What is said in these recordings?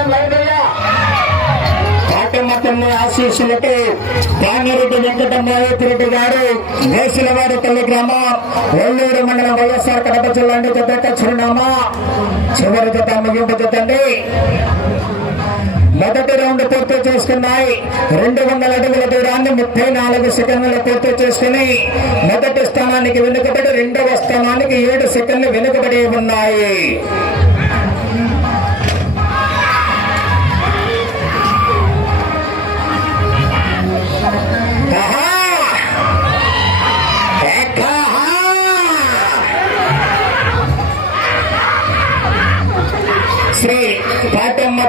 సున్నం పార్టీ కాటమతల్లి ఆశీస్సులకి దానిరెడ్డి వెంకటమోహిరెడ్డి గారు వేసులవారి తల్లి గ్రామం ఒల్లూరు మండలం వైఎస్ఆర్ కడప జిల్లా అండి జత చిరునామా. చివరి జత ముగింపు జతండి మొదటి రౌండ్ పూర్తి చేసుకున్నాయి. రెండు వందల అడుగుల దూరాన్ని ముప్పై నాలుగు సెకండ్లు పూర్తి చేసుకుని మొదటి స్థానానికి వెనుకబడి రెండవ స్థానానికి ఏడు సెకండ్లు వెనుకబడి ఉన్నాయి.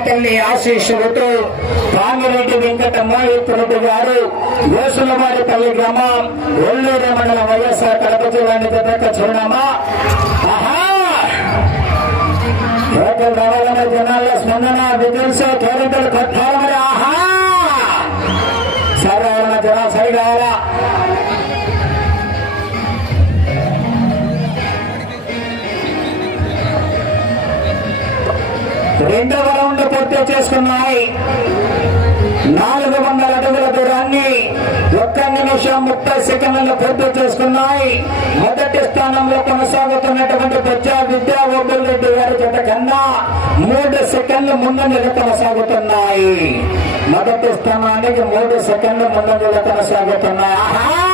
తల్లి ఆశీస్సులతో కామిరెడ్డి వెంకటమ్మ మోహిత్ గారు యోసులవారి పల్లి గ్రామం ఒల్లూరు మండలం వైఎస్ఆర్ కడప జిల్లానికి పెద్ద చిరునామా. ఆహా! రావాలనే జనాల్లో స్పందన విజిల్స్ కేరింతలు కట్టాలి మరి. ఆహా! సరే రావాలన్న జనాలు సరి రెండవ పూర్తి చేసుకున్నాయి. నాలుగు వందల అడుగుల దూరాన్ని ఒక్క నిమిషం ముప్పై సెకండ్లలో పూర్తి చేసుకున్నాయి. మొదటి స్థానంలో కొనసాగుతున్నటువంటి ప్రజా విద్యా ఓబుల్ రెడ్డి గారి జత కన్నా మూడు సెకండ్లు ముందంజలు కొనసాగుతున్నాయి. మొదటి స్థానానికి మూడు సెకండ్లు ముందంజలు కొనసాగుతున్నాయి. ఆహా!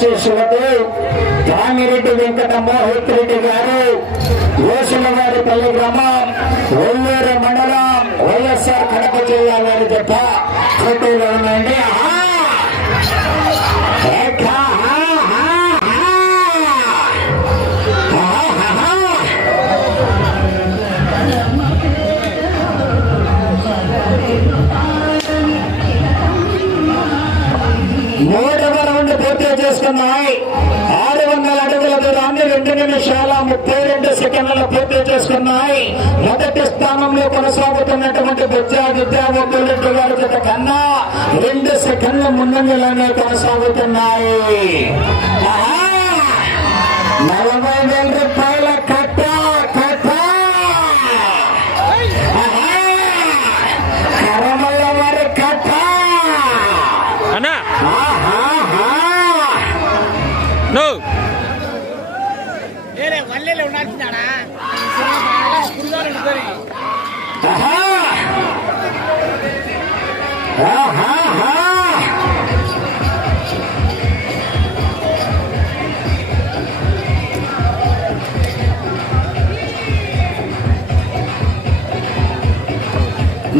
తల్లి ఆశీస్సులతో కామిరెడ్డి వెంకట మోహిత్ రెడ్డి గారు యోసుల పల్లి గ్రామం ఒల్లూరు మండలం వైఎస్ఆర్ కడప జిల్లా వారి జత ఫోటోలో ఉన్నాయండి ఆహా! పూర్తి చేసుకున్నాయి. ఆరు వందల అడుగుల దూరాన్ని రెండు నిమిషాల ముప్పై రెండు సెకండ్లలో పూర్తి చేసుకున్నాయి. మొదటి స్థానంలో కొనసాగుతున్నటువంటి బుజ్జా విద్యాబుద్ధులెడ్డి గారి కన్నా రెండు సెకండ్ల ముందంజలనే కొనసాగుతున్నాయి. నలభై వేల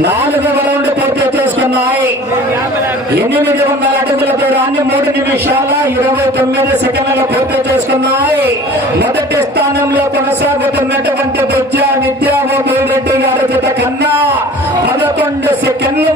నాలుగవ రౌండ్ పూర్తి చేసుకున్నాయి. ఎనిమిది వందల అడుగుల దూరాన్ని మూడు నిమిషాల ఇరవై తొమ్మిది సెకండ్ల పూర్తి చేసుకున్నాయి. మొదటి స్థానంలో కొనసాగుతున్నటువంటి విద్యా విద్యాబాబు రెడ్డి గారి జత కన్నా పదకొండు సెకండ్లు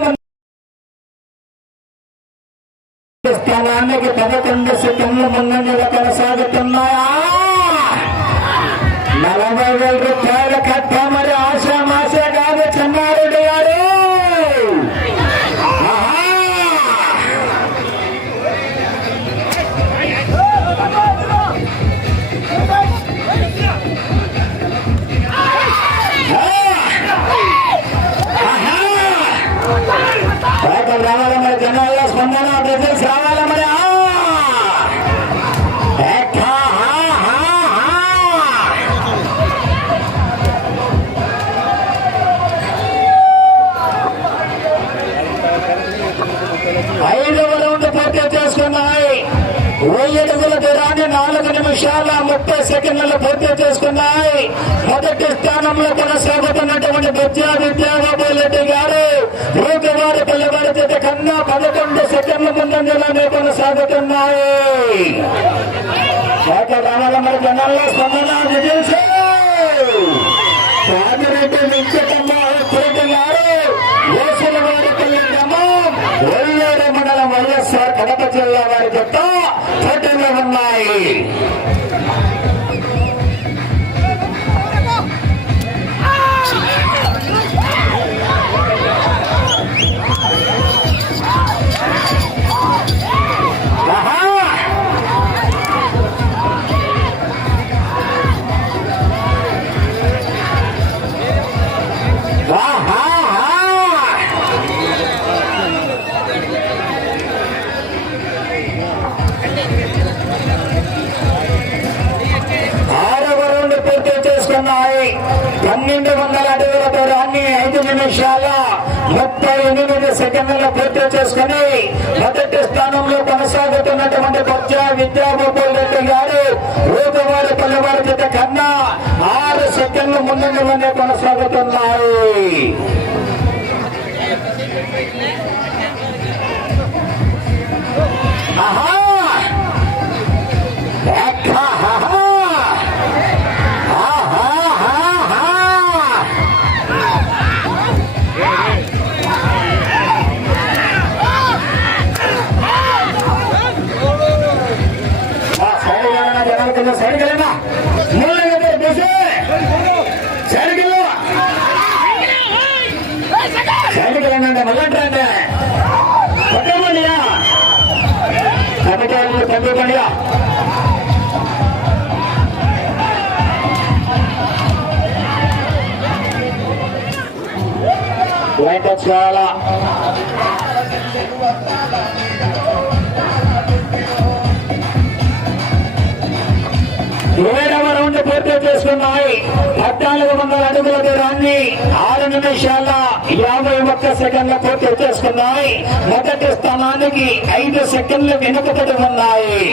స్పందన బ్రదర్స్ మరి? ఐదవ రౌండ్ పూర్తి చేసుకున్నాయి. వెయ్యి దూరాన్ని నాలుగు నిమిషాల ముప్పై సెకండ్లలో పూర్తి చేసుకున్నాయి. మొదటి స్థానంలో కొనసాగుతున్నటువంటి విద్యా విద్యాబాబు రెడ్డి గారు. రోజువారి పిల్లవాడి చేత కన్నా పదకొండు సెకండ్ల ముందంజలోనే కొనసాగుతున్నాయి రావాల మరి జనాల్లో స్పందన విజయ్ రోజువారి కన్నా ఆరు సెకండ్లు ముందంజలోనే కొనసాగుతున్నాయి. ఆహా! కమిటీ పంపిపండియా లైట్ టచ్ కావాలా ఏడవ రౌండ్ పూర్తి చేసుకున్నాయి. నాలుగు వందల అడుగుల దూరాన్ని ఆరు నిమిషాల యాభై ఒక్క సెకండ్ల పూర్తి చేసుకున్నాయి మొదటి స్థానానికి ఐదు సెకండ్లు వెనుకబడి ఉన్నాయి.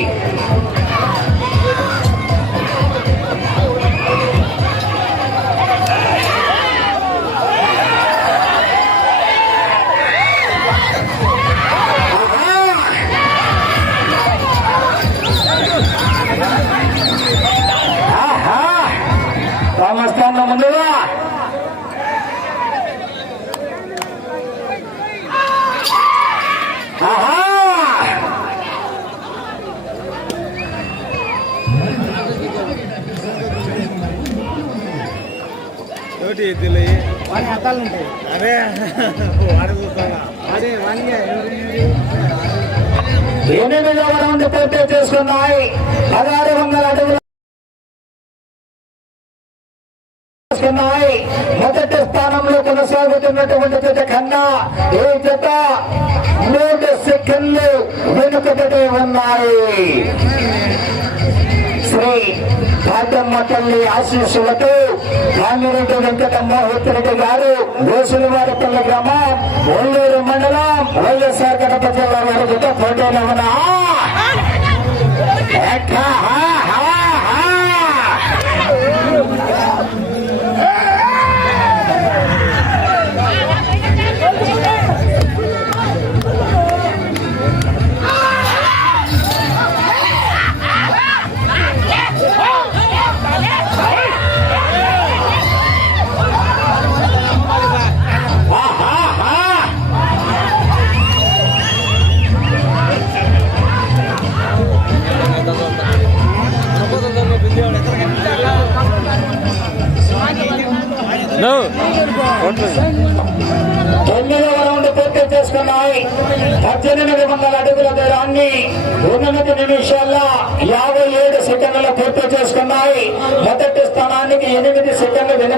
ఉన్నాయి. చేసుకున్నాయి పదహారు వందల అడుగులు మొదటి స్థానంలో కొనసాగుతున్నటువంటి జత కన్నా ఏ జత? మూడు సెకండ్లు వెనుకబడి ఉన్నాయి. శ్రీ భాగ్యమ్మ తల్లి ఆశీస్సులతో కామిరెడ్డి వెంకటమ్మ రెడ్డి గారు గోసులవారిపల్లి గ్రామం ఒల్లూరు మండలం వైఎస్ఆర్ కడప జిల్లా వారి జత పోటీలో ఉన్నా একা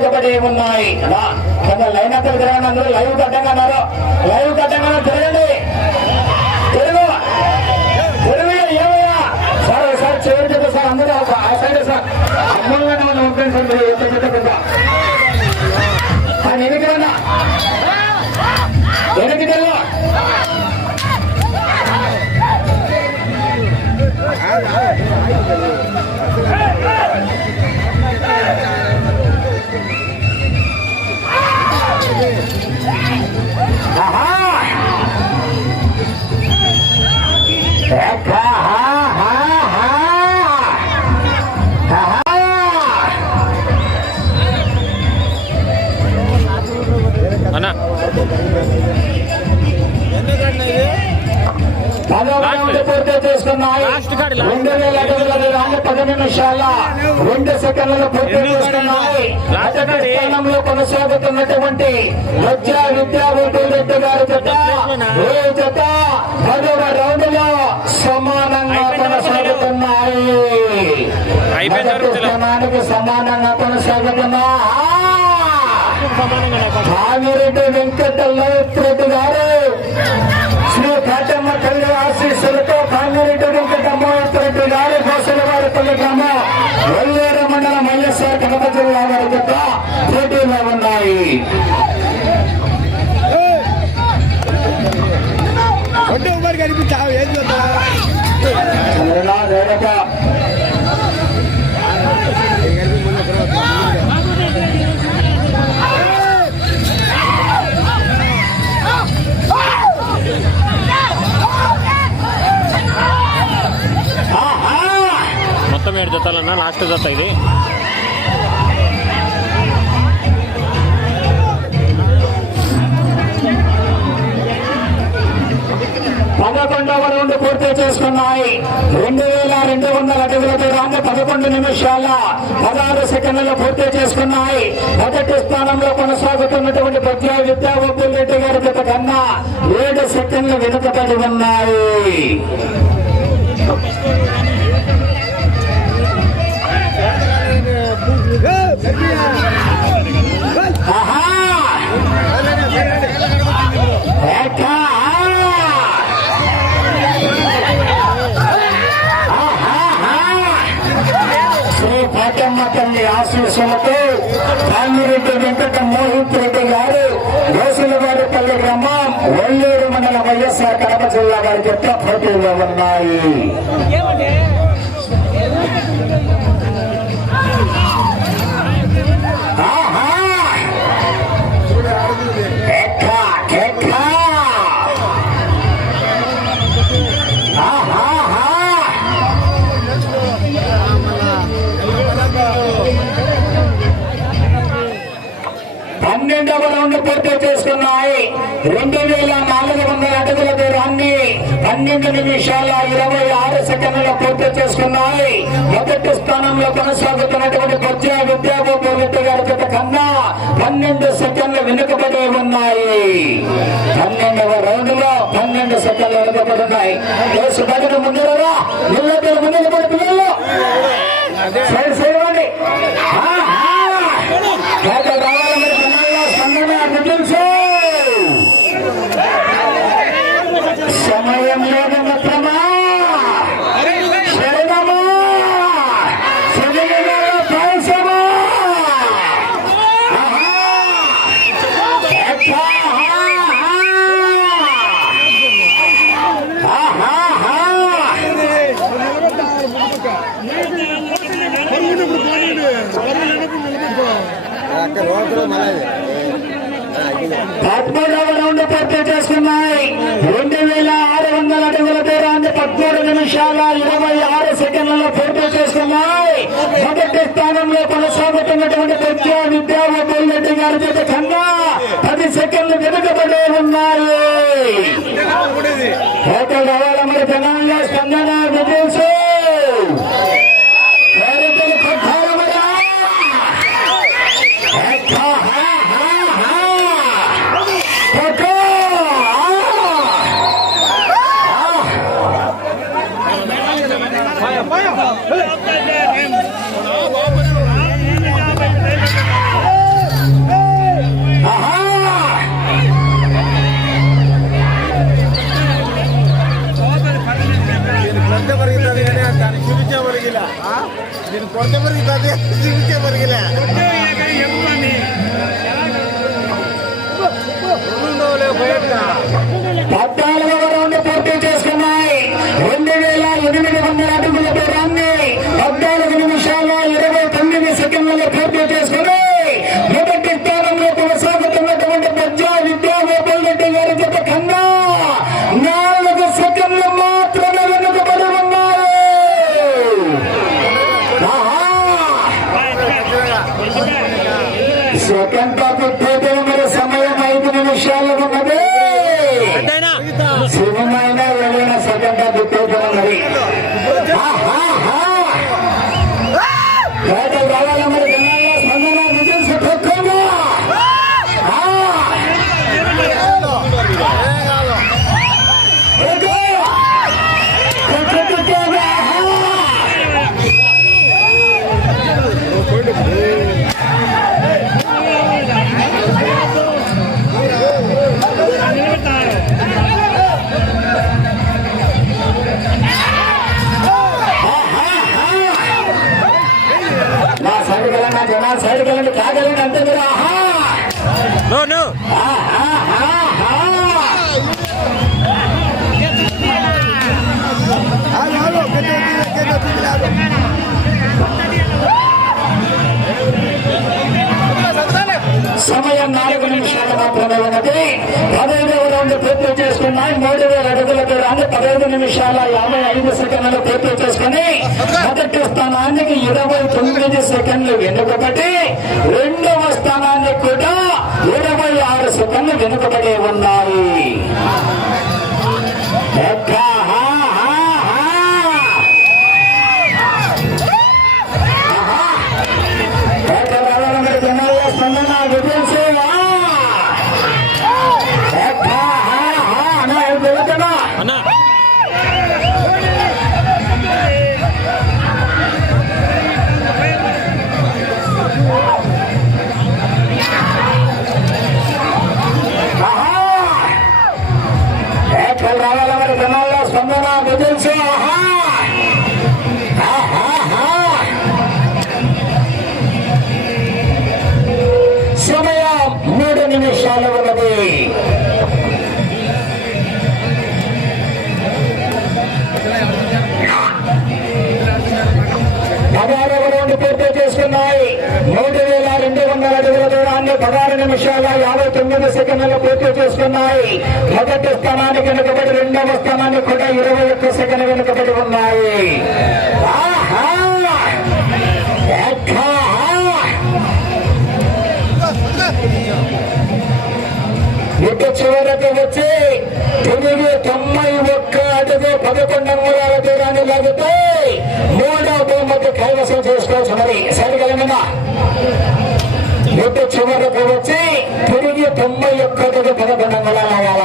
సెకండ్లు వెనుకబడి ఉన్నాయి. రా, కొంచెం లైన్ అక్కడ తిరగండి అందరూ లైవ్ కట్టంగా అన్నారు లైవ్ కట్టంగా తిరగండి. తిరుగు. తిరుగు ఏమయ్యా? సార్ ఒకసారి చెప్పు సార్ అందరూ ఆ సైడ్ సార్. అమ్మగానే మనం ఒక్కరి సార్ మీరు ఎంత చెప్పకుండా ఆయన ఎన్నికలన్నా? వెనక్కి తెల్ల ఆహా Aha! That పది నిమిషాల రెండు సెకండ్లు పూర్తి. స్థానంలో కొనసాగుతున్నటువంటి విద్యా రెడ్డి గారి జత. ఏ జత? పదవ రౌండ్లో సమానంగా కొనసాగుతున్నాయి. స్థానానికి సమానంగా కొనసాగుతున్నా. కామిరెడ్డి వెంకట గారు అన్న లాస్ట్ జత ఇది. పదకొండవ రౌండ్ పూర్తి చేసుకున్నాయి. రెండు వేల రెండు వందల అడుగుల దూరాన్ని పదకొండు నిమిషాల పదహారు సెకండ్లలో పూర్తి చేసుకున్నాయి. మొదటి స్థానంలో కొనసాగుతున్నటువంటి పద్య విద్యా ఒప్పుల్ రెడ్డి గారి జత కన్నా ఏడు సెకండ్లు వెనుకబడి ఉన్నాయి. పాటమ్మ తల్లి ఆశీస్సులతో కామిరెడ్డి వెంకట మోహిత్ రెడ్డి గారు దోసులవారిపల్లి గ్రామం ఒల్లూరు మండల వైఎస్ఆర్ కడప జిల్లా వారి చెత్త పోటీలో ఉన్నాయి రెండు వేల నాలుగు వందల అడుగుల దూరాన్ని పన్నెండు నిమిషాల ఇరవై ఆరు సెకండ్ల పూర్తి చేసుకున్నాయి. మొదటి స్థానంలో కొనసాగుతున్నటువంటి బొజ్జ విద్యాబాబు రెడ్డి గారి జత కన్నా పన్నెండు సెకండ్లు వెనుకబడి ఉన్నాయి. పన్నెండవ రౌండ్లో పన్నెండు సెకండ్లు వెనుకబడి ఉన్నాయి. కేసు బదులు ముందురా నిల్లబడి ముందు పడి సైడ్ ఇవ్వండి. ఆహా! కేకలు రావాలి మరి పిల్లల్లో స్పందన విజయించు. సమయం లేదు మిత్రమా శరణమా శరణమా పైసమా ఆహా! కేక! ఆహా! అక్కడ రోడ్డు మళ్ళీ పదమూడవ రౌండ్ పూర్తి చేసుకున్నాయి రెండు వేల ఆరు వందల అడుగుల దూరాన్ని పదమూడు నిమిషాల ఇరవై ఆరు సెకండ్లలో పూర్తి చేసుకున్నాయి మొదటి స్థానంలో కొనసాగుతున్నటువంటి విద్యా విద్యా రెడ్డి గారి జత కన్నా పది సెకండ్లు వెనుకబడి ఉన్నాయి. హోటల్ రావాల మరి తెలంగాణ స్పందన విజయించు കുറച്ചപ്പോ നീ തന്നെ ജീവിക്കാൻ പറ്റില്ല రావాలా నిమిషాల యాభై ఐదు సెకండ్లు పూర్తి చేసుకుని మొదటి స్థానానికి ఇరవై తొమ్మిది సెకండ్లు వెనుకబడి రెండవ స్థానానికి కూడా ఇరవై ఆరు సెకండ్లు వెనుకబడి ఉన్నాయి. చేసుకున్నాయి మూడు వేల రెండు వందల అడుగుల దూరాన్ని పదహారు నిమిషాల యాభై తొమ్మిది సెకండ్లు పూర్తి చేసుకున్నాయి మొదటి స్థానానికి వెనుకబడి రెండవ స్థానానికి కూడా ఇరవై ఒక్క సెకండ్ వెనుకబడి ఉన్నాయి ఆహా! ఎక్కా! ఇటు చివరకు వచ్చి తిరిగి తొంభై ఒక్క అడుగు పదకొండు అంగుళాల దూరాన్ని లాగితే మూడవ బహుమతి కైవసం చేసుకోవచ్చు మరి. సరిగలమా ఇటు చివరకు వచ్చి తిరిగి తొంభై ఒక్కటికి పదకొండు వందల లాగాల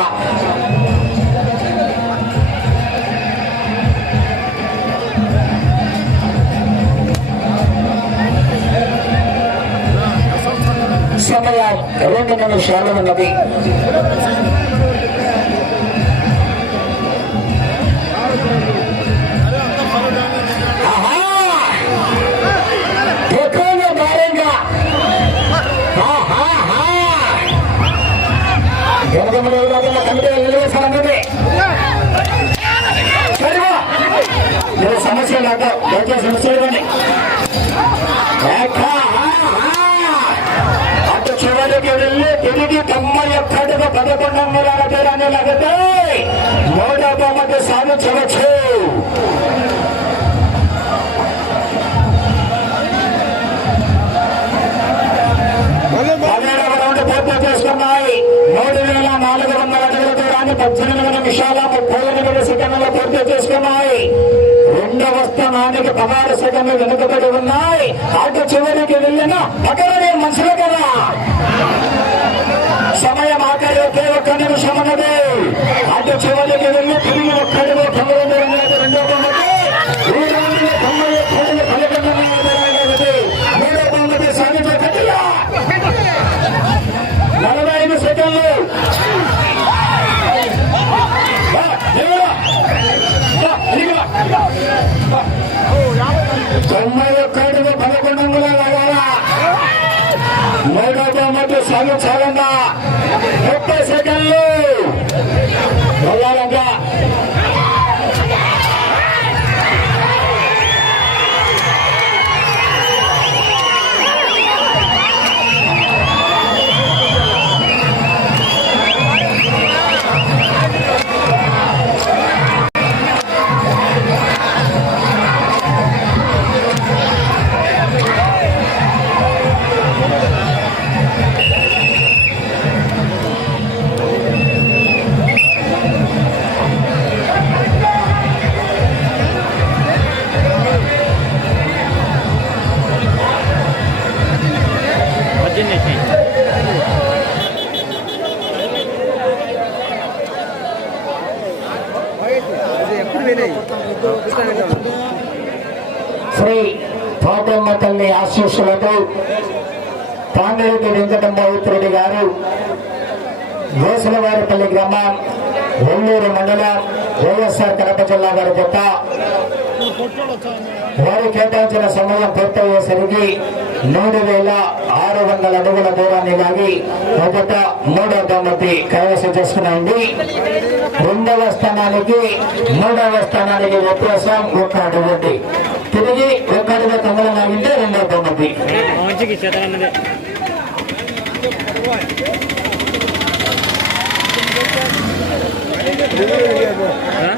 సమయం రెండు నిమిషాలు ఉన్నది. సమస్య నాకు దయచేసి సమస్య ఇవ్వండి అటు చివరికి వెళ్ళి తిరిగి తొంభై ఒక్కటిగా పదకొండు వందల తీరాన్ని లగితే మూడో బొమ్మకి సాధించవచ్చు పద్దెనిమిది నిమిషాల ముప్పై ఎనిమిది సెకండ్లు పూర్తి చేసుకున్నాయి. రెండవ స్థానానికి పదహారు సెకండ్లు వెనుకబడి ఉన్నాయి. అటు చివరికి వెళ్ళిన పక్కనే మనుషులు కదా. సమయం ఆఖరి ఒకే ఒక్క నిమిషం ఉన్నది. అటు చివరికి వెళ్ళి తిరిగి ఒక్కడిలో తొమ్మిది తాండరెడ్డి వెంకటంబాబురెడ్డి గారు వేసలవారిపల్లి గ్రామం ఒల్లూరు మండలం వైఎస్ఆర్ కడప జిల్లా వారి గొప్ప. వారు కేటాయించిన సమయం పూర్తయ్యేసరికి మూడు వేల ఆరు వందల అడుగుల దూరాన్ని లాగి మొదట మూడవ బహుమతి కైవసం చేసుకున్నాయండి రెండవ స్థానానికి మూడవ స్థానానికి వ్యత్యాసం ఒక అడుగుంది తిరిగి ఒక అడుగు తొమ్మిది లాగింటే రెండవ బహుమతి হ্যাঁ